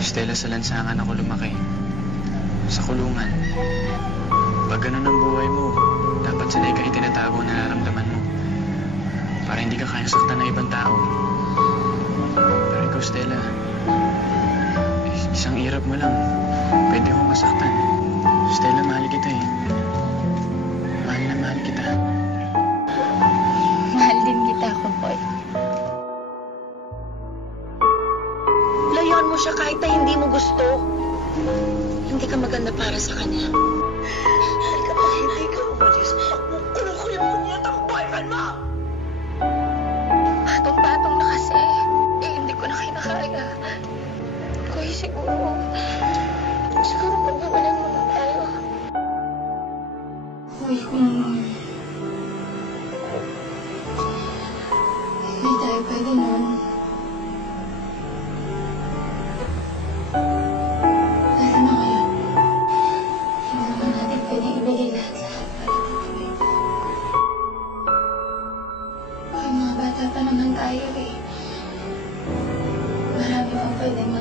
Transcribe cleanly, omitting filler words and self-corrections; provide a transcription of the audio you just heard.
Stella, sa lansangan ako lumaki. Sa kulungan. Pag ganun ang buhay mo, dapat sa ka itinatago ang nararamdaman mo. Para hindi ka kayang saktan ng ibang tao. Pero ikaw, Stella, isang irap mo lang, pwede akong masaktan. Stella, mahal kita eh. Mahal na mahal kita. Mahal din kita, Kuboy. Layuan mo siya kahit na hindi mo gusto. Hindi ka maganda para sa kanya. Halika pa, hindi ka umalis. Kulukuyin mo niya ang boyfriend mo! Patong-patong na kasi. Hindi ko na kinakaya. Kuya, siguro pag-iwanan mo na tayo. Kuya, kung hindi tayo pwede nun. Lalo na ngayon. Hindi naman natin pwede ibigay lahat-lahat para kami. Kuya, mga bata pa naman tayo eh. Marami pang pwedeng